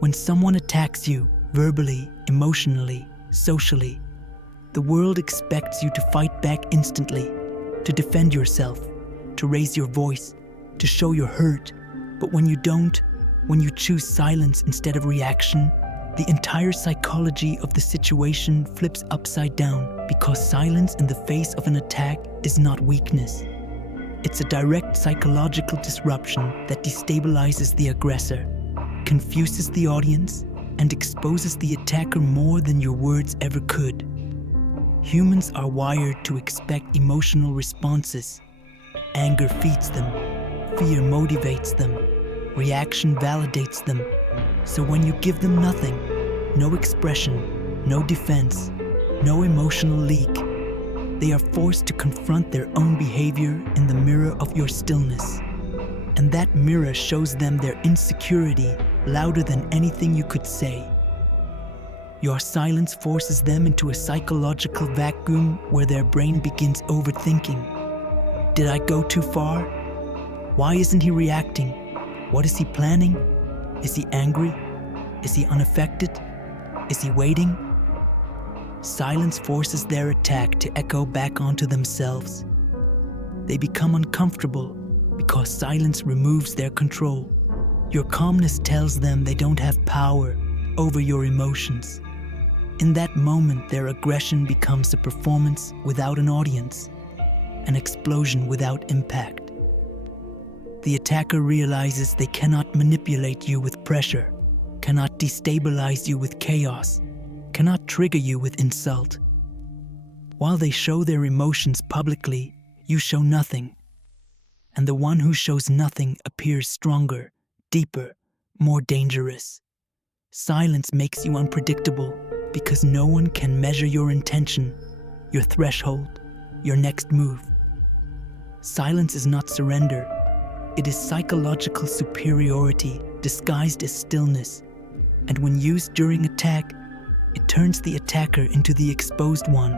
When someone attacks you, verbally, emotionally, socially, the world expects you to fight back instantly, to defend yourself, to raise your voice, to show you're hurt. But when you don't, when you choose silence instead of reaction, the entire psychology of the situation flips upside down, because silence in the face of an attack is not weakness. It's a direct psychological disruption that destabilizes the aggressor, confuses the audience, and exposes the attacker more than your words ever could. Humans are wired to expect emotional responses. Anger feeds them, fear motivates them, reaction validates them. So when you give them nothing, no expression, no defense, no emotional leak, they are forced to confront their own behavior in the mirror of your stillness. And that mirror shows them their insecurity louder than anything you could say. Your silence forces them into a psychological vacuum where their brain begins overthinking. Did I go too far? Why isn't he reacting? What is he planning? Is he angry? Is he unaffected? Is he waiting? Silence forces their attack to echo back onto themselves. They become uncomfortable because silence removes their control. Your calmness tells them they don't have power over your emotions. In that moment, their aggression becomes a performance without an audience, an explosion without impact. The attacker realizes they cannot manipulate you with pressure, cannot destabilize you with chaos, cannot trigger you with insult. While they show their emotions publicly, you show nothing. And the one who shows nothing appears stronger, deeper, more dangerous. Silence makes you unpredictable because no one can measure your intention, your threshold, your next move. Silence is not surrender. It is psychological superiority disguised as stillness. And when used during attack, it turns the attacker into the exposed one,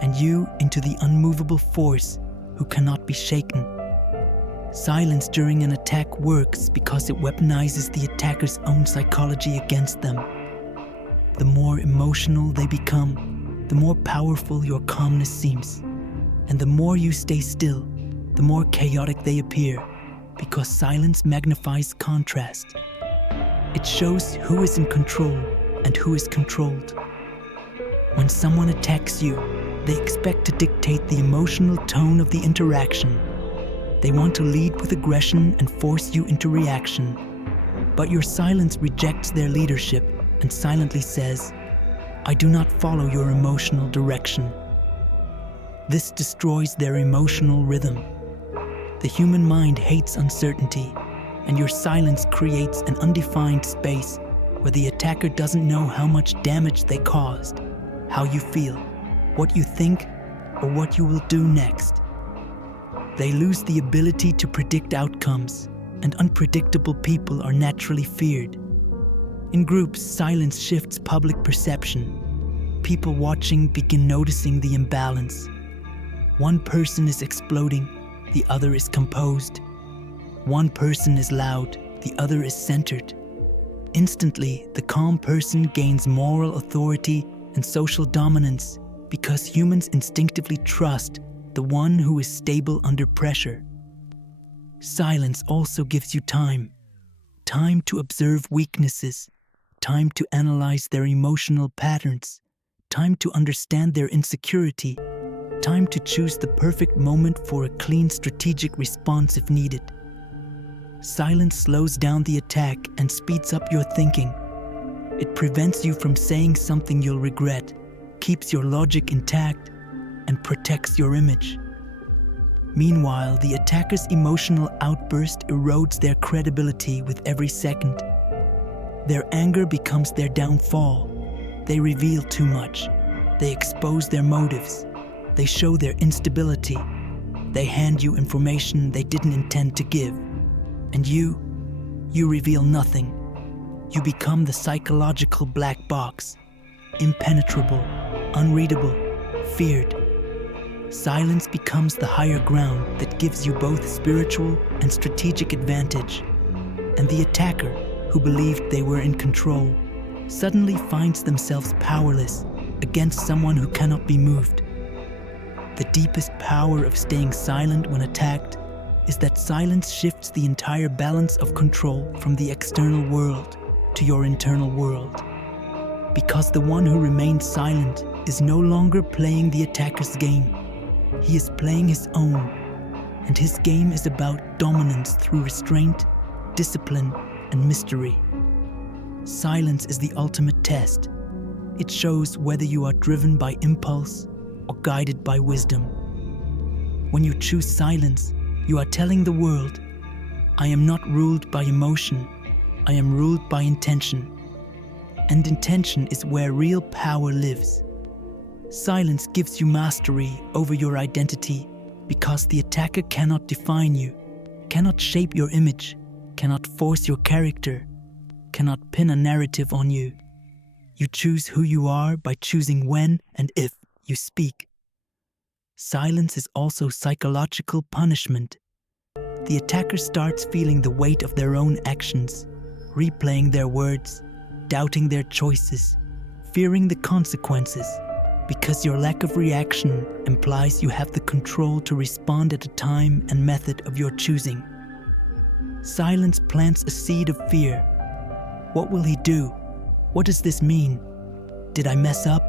and you into the unmovable force who cannot be shaken. Silence during an attack works because it weaponizes the attacker's own psychology against them. The more emotional they become, the more powerful your calmness seems. And the more you stay still, the more chaotic they appear, because silence magnifies contrast. It shows who is in control and who is controlled. When someone attacks you, they expect to dictate the emotional tone of the interaction. They want to lead with aggression and force you into reaction. But your silence rejects their leadership and silently says, "I do not follow your emotional direction." This destroys their emotional rhythm. The human mind hates uncertainty, and your silence creates an undefined space where the attacker doesn't know how much damage they caused, how you feel, what you think, or what you will do next. They lose the ability to predict outcomes, and unpredictable people are naturally feared. In groups, silence shifts public perception. People watching begin noticing the imbalance. One person is exploding, the other is composed. One person is loud, the other is centered. Instantly, the calm person gains moral authority and social dominance because humans instinctively trust the one who is stable under pressure. Silence also gives you time to observe weaknesses, time to analyze their emotional patterns, time to understand their insecurity, time to choose the perfect moment for a clean strategic response if needed. Silence slows down the attack and speeds up your thinking. It prevents you from saying something you'll regret, keeps your logic intact, and protects your image. Meanwhile, the attacker's emotional outburst erodes their credibility with every second. Their anger becomes their downfall. They reveal too much. They expose their motives. They show their instability. They hand you information they didn't intend to give. And you reveal nothing. You become the psychological black box, impenetrable, unreadable, feared. Silence becomes the higher ground that gives you both spiritual and strategic advantage. And the attacker, who believed they were in control, suddenly finds themselves powerless against someone who cannot be moved. The deepest power of staying silent when attacked is that silence shifts the entire balance of control from the external world to your internal world. Because the one who remains silent is no longer playing the attacker's game. He is playing his own, and his game is about dominance through restraint, discipline, and mystery. Silence is the ultimate test. It shows whether you are driven by impulse or guided by wisdom. When you choose silence, you are telling the world, I am not ruled by emotion, I am ruled by intention. And intention is where real power lives. Silence gives you mastery over your identity because the attacker cannot define you, cannot shape your image, cannot force your character, cannot pin a narrative on you. You choose who you are by choosing when and if you speak. Silence is also psychological punishment. The attacker starts feeling the weight of their own actions, replaying their words, doubting their choices, fearing the consequences, because your lack of reaction implies you have the control to respond at a time and method of your choosing. Silence plants a seed of fear. What will he do? What does this mean? Did I mess up?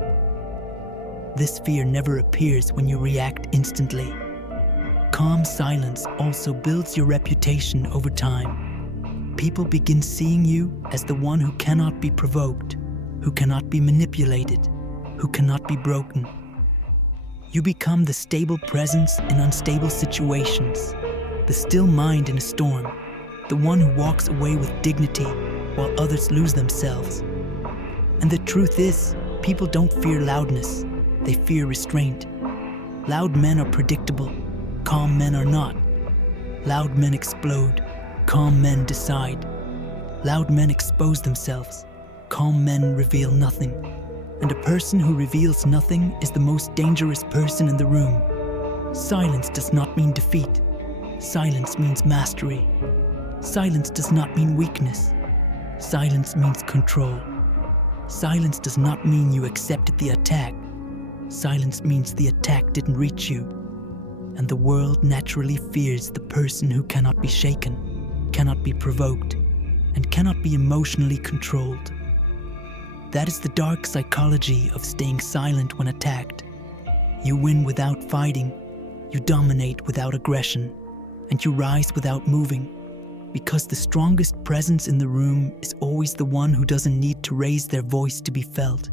This fear never appears when you react instantly. Calm silence also builds your reputation over time. People begin seeing you as the one who cannot be provoked, who cannot be manipulated, who cannot be broken. You become the stable presence in unstable situations, the still mind in a storm, the one who walks away with dignity while others lose themselves. And the truth is, people don't fear loudness, they fear restraint. Loud men are predictable, calm men are not. Loud men explode, calm men decide. Loud men expose themselves, calm men reveal nothing. And a person who reveals nothing is the most dangerous person in the room. Silence does not mean defeat. Silence means mastery. Silence does not mean weakness. Silence means control. Silence does not mean you accepted the attack. Silence means the attack didn't reach you. And the world naturally fears the person who cannot be shaken, cannot be provoked, and cannot be emotionally controlled. That is the dark psychology of staying silent when attacked. You win without fighting, you dominate without aggression, and you rise without moving. Because the strongest presence in the room is always the one who doesn't need to raise their voice to be felt.